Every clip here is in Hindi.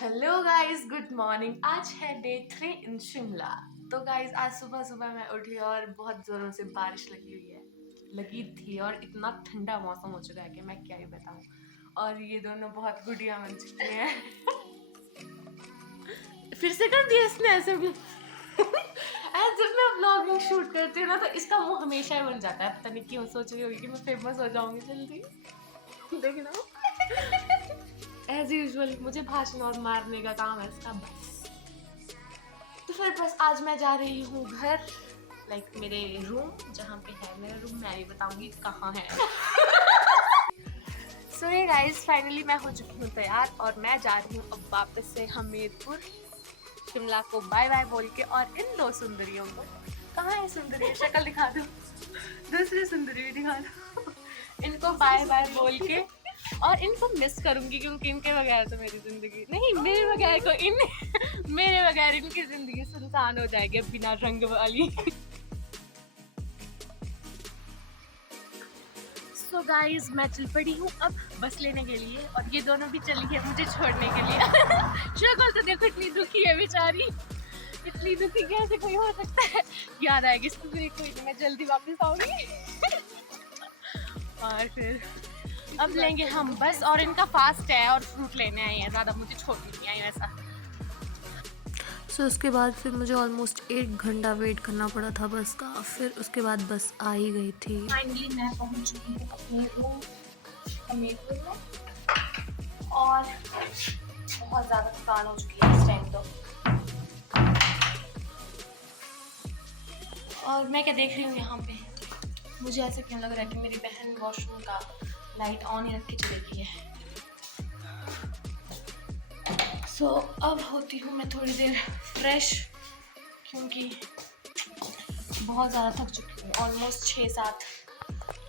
Hello guys, good morning. आज है डे 3 इन शिमला। तो गाइस, आज सुबह सुबह मैं उठी और बहुत जोरों से बारिश लगी थी और इतना ठंडा मौसम हो चुका है कि मैं क्या ही बताऊं। और ये दोनों बहुत गुड़िया बन चुकी हैं। फिर से कर दिया इसने ऐसे भी। जब मैं व्लॉगिंग शूट करती हूँ ना, तो इसका मुंह हमेशा ही बन जाता है। पता नहीं क्यों, सोच रही होगी कि मैं फेमस हो जाऊंगी जल्दी। देखना, एज यूजुअल मुझे भाषण और मारने का काम है इसका बस। तो फिर बस आज मैं जा रही हूँ घर, मेरे रूम, जहाँ पे है मेरा रूम। मैं नहीं बताऊंगी कहाँ है। सो ये गाइस, फाइनली मैं हो चुकी हूँ तैयार और मैं जा रही हूँ अब वापस से हमीरपुर। शिमला को बाय बाय बोल के, और इन दो सुंदरियों को, कहाँ है सुंदरी, शक्ल दिखा दो, दूसरी सुंदरी दिखा दो। इनको बाय बाय बोल के और इनको मिस करूंगी, क्योंकि इनके बगैर तो मेरी जिंदगी नहीं, मेरे बगैर को इन मेरे बगैर इनकी जिंदगी सुनसान हो जाएगी बिना रंग वाली। सो गाइस, मैं चल पड़ी हूँ अब बस लेने के लिए, और ये दोनों भी चली है मुझे छोड़ने के लिए। शक्ल तो देखो, इतनी दुखी है बेचारी। इतनी दुखी कैसे कोई हो सकता है। याद आएगी इसको, कोई नहीं, मैं जल्दी वापस आऊंगी। और फिर अब लेंगे हम बस, और इनका फास्ट है और फ्रूट लेने आए हैं, ज़्यादा मुझे छोड़नी नहीं आई वैसा। उसके बाद फिर मुझे ऑलमोस्ट 1 घंटा वेट करना पड़ा था बस का। फिर उसके बाद बस आ ही गई थी। फाइनली मैं पहुंच चुकी हूँ अपने रूम हमीरपुर में, और बहुत ज़्यादा थकान हो चुकी है इस टाइम तो। और मैं क्या देख रही हूँ यहाँ पे, मुझे ऐसे क्यों लग रहा है कि मेरी बहन वॉशरूम का लाइट ऑन ही रख के चली गई है। सो अब होती हूँ मैं थोड़ी देर फ्रेश, क्योंकि बहुत ज़्यादा थक चुकी हूँ। ऑलमोस्ट 6-7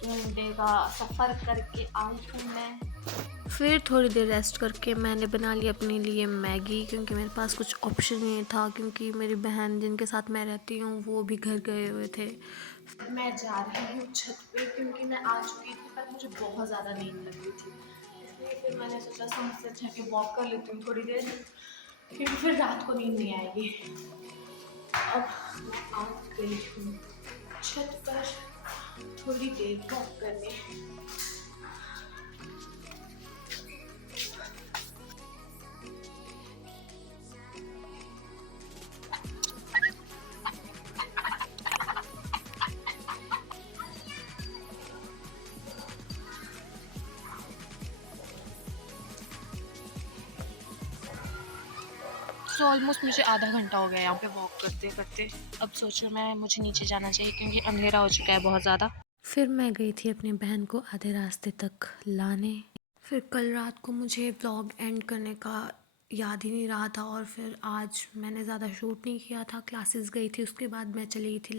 घंटे का सफ़र करके आई हूँ मैं। फिर थोड़ी देर रेस्ट करके मैंने बना लिया अपने लिए मैगी, क्योंकि मेरे पास कुछ ऑप्शन नहीं था, क्योंकि मेरी बहन जिनके साथ मैं रहती हूँ वो भी घर गए हुए थे। मैं जा रही हूँ छत पे, क्योंकि मैं आ चुकी थी पर मुझे बहुत ज़्यादा नींद लग रही थी, इसलिए फिर मैंने सोचा सबसे अच्छा कि वॉक कर लेती हूँ थोड़ी देर, क्योंकि फिर रात को नींद नहीं आएगी। अब मैं आ गई हूँ छत पर थोड़ी देर वॉक करने। तो ऑलमोस्ट मुझे आधा घंटा हो गया यहाँ पे वॉक करते करते। अब सोचो मुझे नीचे जाना चाहिए, क्योंकि अंधेरा हो चुका है बहुत ज़्यादा। फिर मैं गई थी अपनी बहन को आधे रास्ते तक लाने। फिर कल रात को मुझे ब्लॉग एंड करने का याद ही नहीं रहा था, और फिर आज मैंने ज़्यादा शूट नहीं किया था, क्लासेस गई थी। उसके बाद मैं चली गई थी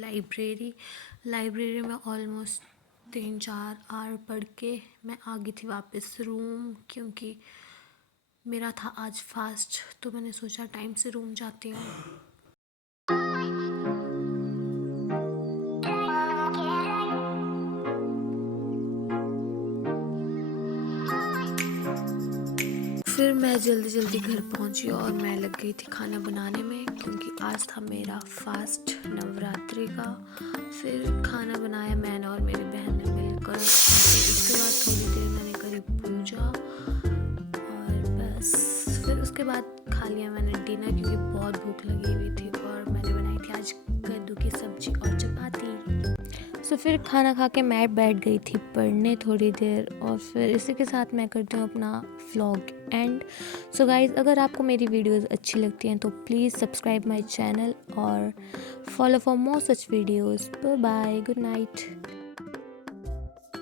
लाइब्रेरी में ऑलमोस्ट 3-4 आवर पढ़ के मैं आ गई थी वापस रूम, क्योंकि मेरा था आज फास्ट, तो मैंने सोचा टाइम से रूम जाती हूँ। फिर मैं जल्दी घर पहुंची और मैं लग गई थी खाना बनाने में, क्योंकि आज था मेरा फास्ट नवरात्रि का। फिर खाना बनाया मैंने और मेरी बहन ने मिलकर। उसके बाद थोड़ी देर मैंने करी पूजा, और बस फिर उसके बाद खा लिया मैंने डिनर, क्योंकि बहुत भूख लगी हुई थी। और मैंने बनाई थी आज कद्दू की सब्जी और चपाती। सो फिर खाना खा के मैं बैठ गई थी पढ़ने थोड़ी देर, और फिर इसी के साथ मैं करती हूँ अपना व्लॉग एंड। सो गाइज़, अगर आपको मेरी वीडियोस अच्छी लगती हैं तो प्लीज़ सब्सक्राइब माय चैनल और follow for more such videos. Bye bye, good night.